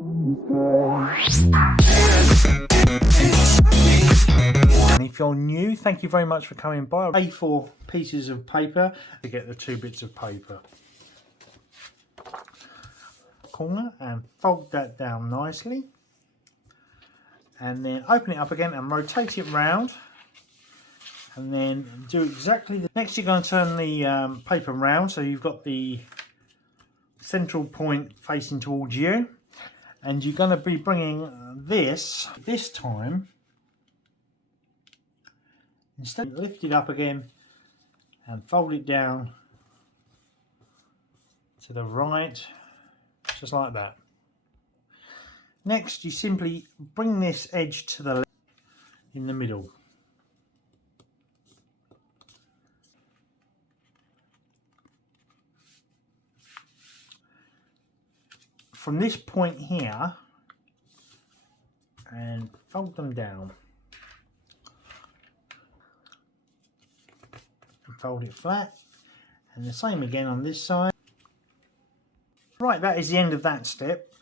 And if you're new, thank you very much for coming by. A4 pieces of paper to get the 2 bits of paper. Corner and fold that down nicely. And then open it up again and rotate it round. And then do exactly the next. You're going to turn the paper round so you've got the central point facing towards you, and you're going to be bringing this time, instead lift it up again and fold it down to the right, just like that. Next, you simply bring this edge to the left in the middle. From this point here, and fold them down. And fold it flat. And the same again on this side. Right, that is the end of that step.